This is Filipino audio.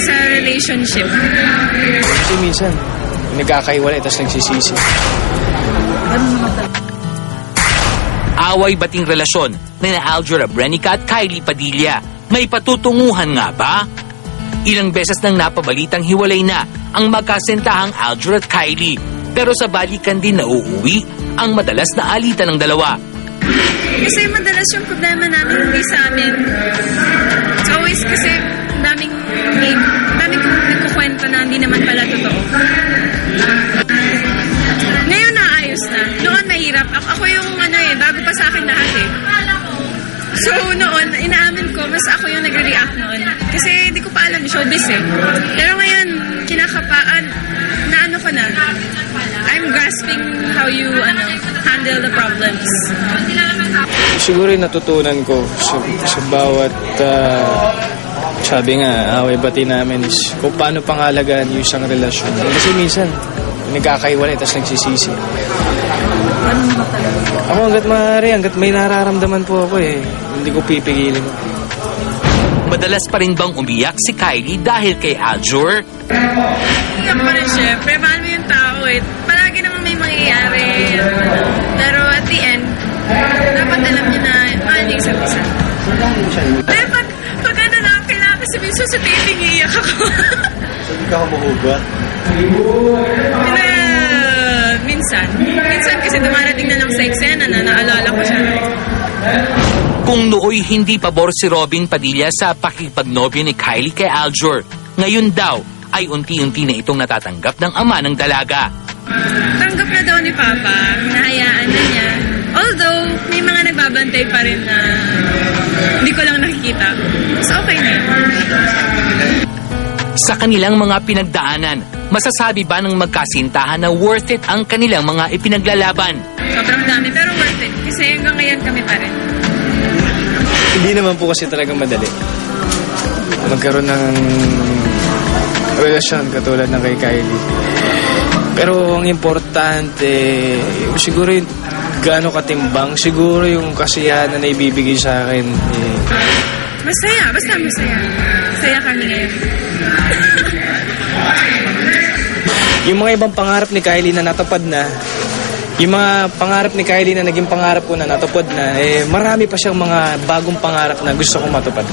sa relationship. Kasi minsan, nagkakaiwalay tapos nagsisisi. Away bating relasyon ni Aljur Abrenica at Kylie Padilla. May patutunguhan nga ba? Ilang beses nang napabalitang hiwalay na ang magkasentahang Aljur at Kylie. Pero sa balikan din nauuwi ang madalas na alitan ng dalawa. Kasi madalas yung problema namin hindi sa amin. It's always kasi daming nagkukwento na hindi naman pala totoo. Ngayon naayos na. Noon mahirap. Ako yung bago pa sa akin lahat eh. So noon, inaamin ko, mas ako yung nagre-react noon. Kasi hindi ko pa alam, showbiz eh. Pero ngayon, kinakapaan, naano ko na. I'm grasping how you handle the problems. Siguro yung natutunan ko sa bawat, sabi nga, away-bati namin is kung paano pangalagaan yung isang relasyon. Kasi minsan, nagkakaiwalay tapos nagsisisi. Ako hanggat maaari, hanggat may nararamdaman po ako eh, hindi ko pipigilin. Madalas pa rin bang umiyak si Kylie dahil kay Aljur? Iyak pa rin syempre, mahal mo yung tao eh. Palagi naman may mangyayari. Pero at the end, dapat alam niyo na mahal niyo isa't isa. Pero pag kailangan kasi minsan sa taping iiyak ako. Sabi ka ako mahugot? Minsan kasi dumarating na lang sa eksena na naalala ko siya. Kung nooy hindi pabor si Robin Padilla sa pakikipagnobyo ni Kylie kay Aljur, ngayon daw ay unti-unti na itong natatanggap ng ama ng dalaga. Tanggap na daw ni Papa, hinahayaan na niya. Although, may mga nagbabantay pa rin na hindi ko lang nakikita. So, okay na yun. Sa kanilang mga pinagdaanan, masasabi ba ng magkasintahan na worth it ang kanilang mga ipinaglalaban? Sobrang dami, pero worth it. Kasi hanggang ngayon kami pa rin. Hindi naman po kasi talagang madali magkaroon ng relasyon katulad ng kay Kylie. Pero ang importante, siguro yung gaano katimbang, siguro yung kasiyahan na naibibigay sa akin. Masaya, basta masaya. Masaya kami ngayon. Yung mga ibang pangarap ni Kylie na natupad na, yung mga pangarap ni Kylie na naging pangarap ko na natupad na, marami pa siyang mga bagong pangarap na gusto kong matupad.